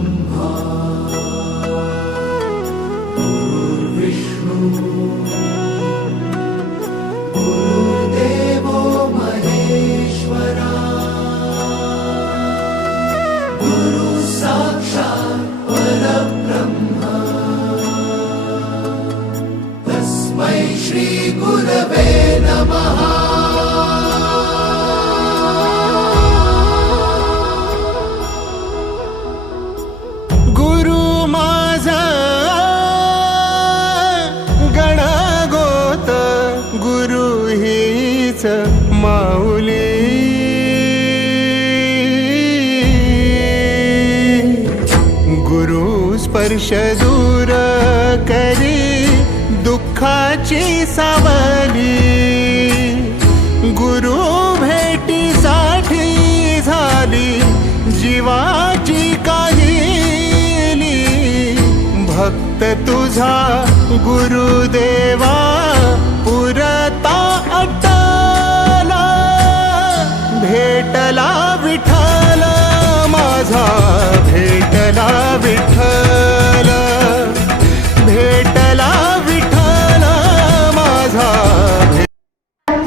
ब्रह्मा गुरुर्विष्णु गुरुर्देवो महेश्वरा गुरु साक्षात् परब्रह्म तस्मै श्री गुरवे नमः। माऊली गुरु स्पर्श दूर करी दुःखाची सावली गुरु भेटीसाठी झाली जीवाची काहिली भक्त तुझा गुरुदेवा पुरता भेटला विठ्ठल माझा भेटला विठ्ठल भेटला विठ्ठल माझा।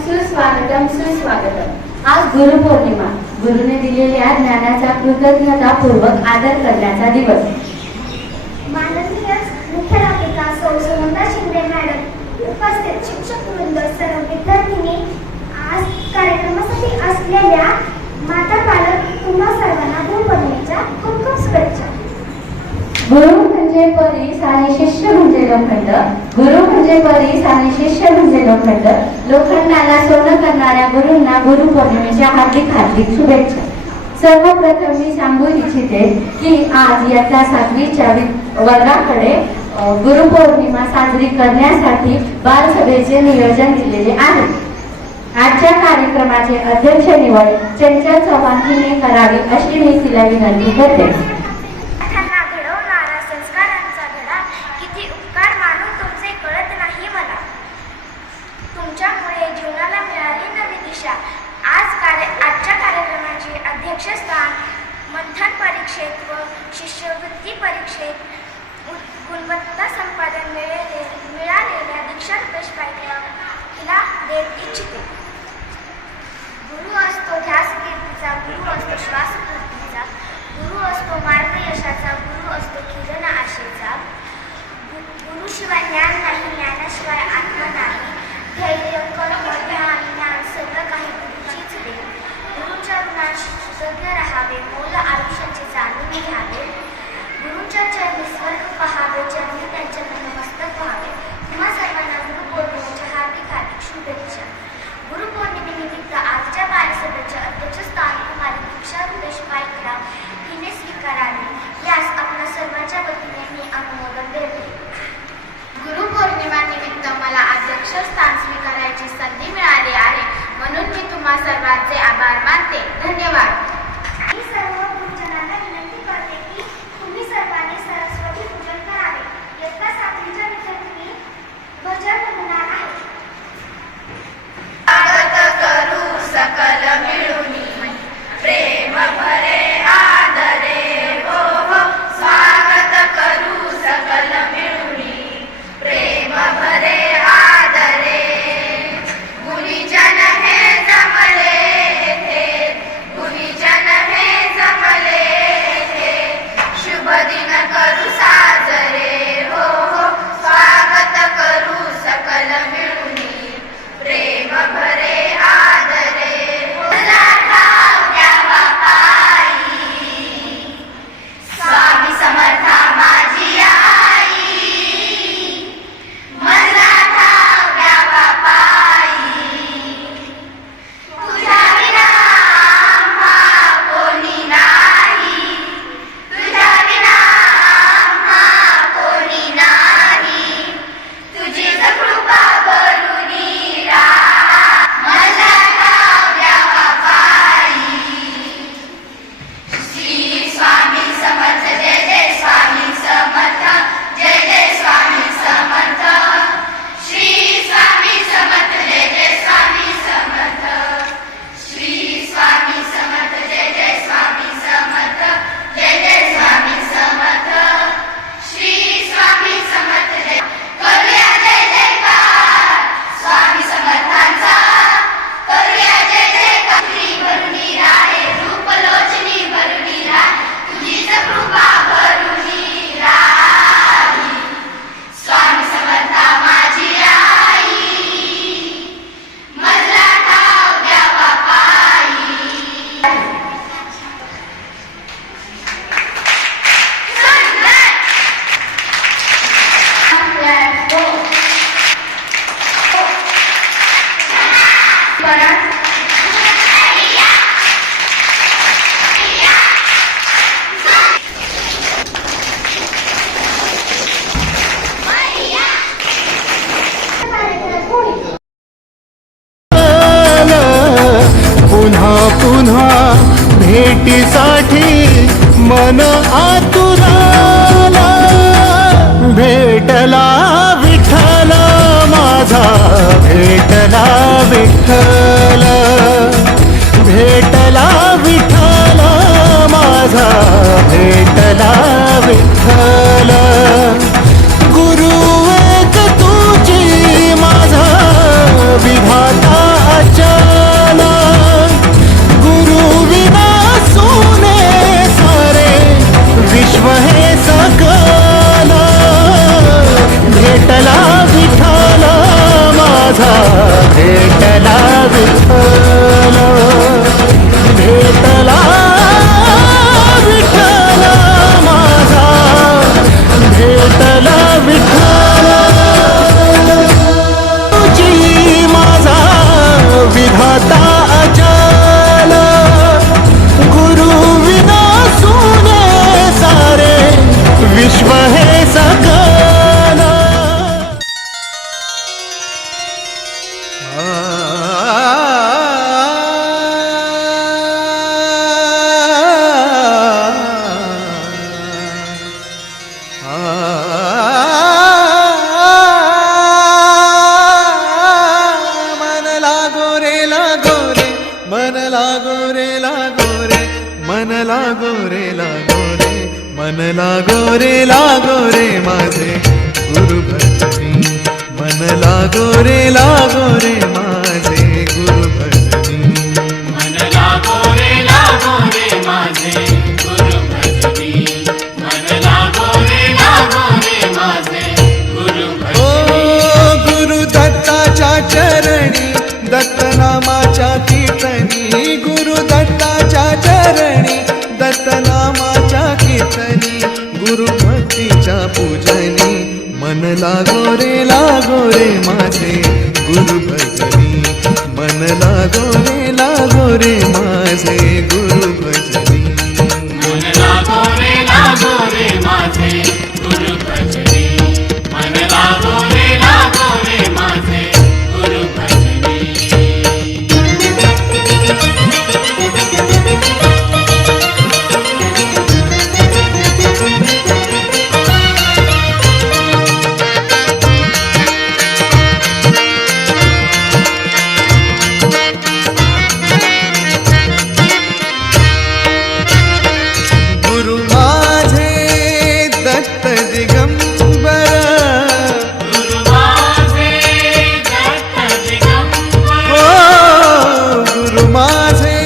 सुस्वागतम सुस्वागतम। आज गुरुपौर्णिमा, गुरुने दिलेल्या ज्ञानाचा कृतज्ञतापूर्वक आदर करण्याचा दिवस। माननीय मुख्याध्यापिका सौ सुनंदा शिंदे मॅडम, उपस्थित शिक्षक वृंद, सर्व विद्यार्थिनी, आज कार्यक्रमासाठी असलेल्या माता पालक तुम्हा सर्वांना गुरुपौर्णिमेच्या खूप खूप शुभेच्छा। गुरु म्हणजे परीस आणि शिष्य म्हणजे लोखंड, गुरु म्हणजे परीस आणि शिष्य म्हणजे लोखंड, लोखंडाला सोनं करणाऱ्या गुरूंना गुरुपौर्णिमेच्या हार्दिक हार्दिक शुभेच्छा। सर्वप्रथम मी सांगू इच्छिते की आज इयत्ता 7वीच्या वर्गाकडे गुरुपौर्णिमा साजरी करण्यासाठी बालसभेचे नियोजन दिलेले आहे। आजच्या कार्यक्रमाचे अध्यक्ष निवड चंचल चव्हाण हिने करावी अशी मी तिला विनंती करते। घडवणारा संस्कारांचा धडा किती उपकार मानून तुमचे कळत नाही मला। तुमच्यामुळे जीवनाला मिळाली नवी दिशा। आजच्या कार्यक्रमाचे अध्यक्षस्थान मंथन परीक्षेत व शिष्यवृत्ती परीक्षेत गुणवत्ता संपादन मिळालेल्या दीक्षा रुपेश पाईकला हिला देत इच्छिते। गुरु असतो ध्यास कीर्तीचा, गुरु असतो श्वास पूर्तीचा, गुरु असतो मार्ग यशाचा, गुरु असतो किरण आशेचा। गुरुशिवाय ज्ञान नाही, ज्ञानाशिवाय आत्मा नाही, धैर्य कर्म ध्यान ज्ञान सगळं काही गुरुचीच दे। गुरुच्या ऋणात कृतज्ञ राहावे, मोल आयुष्याचे जाणून घ्यावे, गुरुच्या चरणी स्वर्ग पहावे, चरणी त्यांच्या नतमस्तक व्हावे। तुम्हा सर्वांना गुरुपौर्णिमेच्या हार्दिक हार्दिक शुभेच्छा। गुरुपौर्णिमेनिमित्त आजच्या बालसभेचे अध्यक्षस्थान कुमारी दीक्षा रुपेश पाईकराव हिने स्वीकारावे, यास आपल्या सर्वांच्या वतीने मी अनुमोदन देते। गुरुपौर्णिमा निमित्त मला अध्यक्षस्थान स्वीकारायची संधी मिळाली आहे, म्हणून मी तुम्हा सर्वांचे आभार मानते। धन्यवाद। मी सर्व गुरुजनांना विनंती करते की तुम्ही सर्वांनी सरस्वती पूजन करावे। इयत्ता 7वीच्या विद्यार्थ्यांनी भजन म्हणणार आहे। स्वागत करू सकल मिळूनी, प्रेम भरे आदरे हो हो, स्वागत करू सकल मिळूनी, प्रेम भरे आदरे। गुणीजन हे जमले थे, गुणीजन हे जमले भेटीसाठी मन आतुराला, भेटला विठ्ठल माझा, भेटला विठ्ठल, भेटला विठ्ठल माझा, भेटला विठ्ठल. गुरु एक तुझी माझा विधाता अचल, गुरु विना सोने सारे विश्व हे सकल. भेटला विठ्ठल माझा, भेटला विठ्ठल, भेटला विठ्ठल माझा, भेटला विठ्ठल. तुझी माझा विधाता अचल, गुरु विना सोने सारे विश्व हे सकल. मन लागो रे लागो रे, मन लागो रे लागो रे, मन लागो रे लागो रे, मन लागो रे लागो रे माझे गुरु भजनी. मन लागो रे लागो रे माझे गुरु भजनी. मन लागो रे माझे गुरु भजनी. मन लागो रे माझे गुरु ओ भजनी. गुरु दत्ताच्या चरणी, दत्तनामाच्या कीर्तनी, गुरु दत्ताच्या चरणी, दत्तनामाच्या कीर्तनी, गुरु भक्तीच्या पूजनी. मन लागो रे माझे गुरु भजनी. मन लागो रे माझे गुरु भजनी. मन लागो रे माझे गुरु भजनी. मन लागो रे माझे गुरु भजनी. गुरु माझे दत्त दिगंबर, गुरु माझे दत्त दिगंबर. ओ गुरु माझे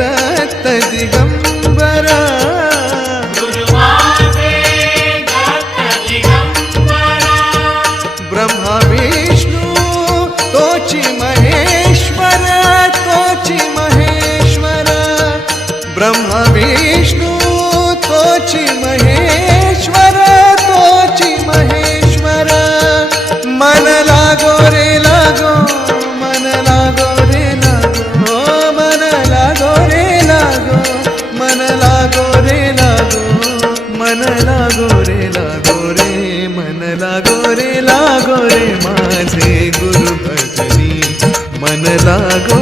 दत्त दिगंबर. गुरु माझे दत्त दिगंबर. ब्रह्मा विष्णू तोची महेश्वर, तोची महेश्वर. ब्रह्मा विष्णू तोची महेश्वर, तोची महेश्वर. मन लागो रे लागो, मन लागो रे लागो, मन लागो रे लागो, मन लागो रे लागो, मन लागो रे लागो रे, मन लागो रे माझे गुरु भजनी. मन लागो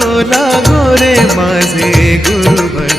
रे माझे गुरु भजनी.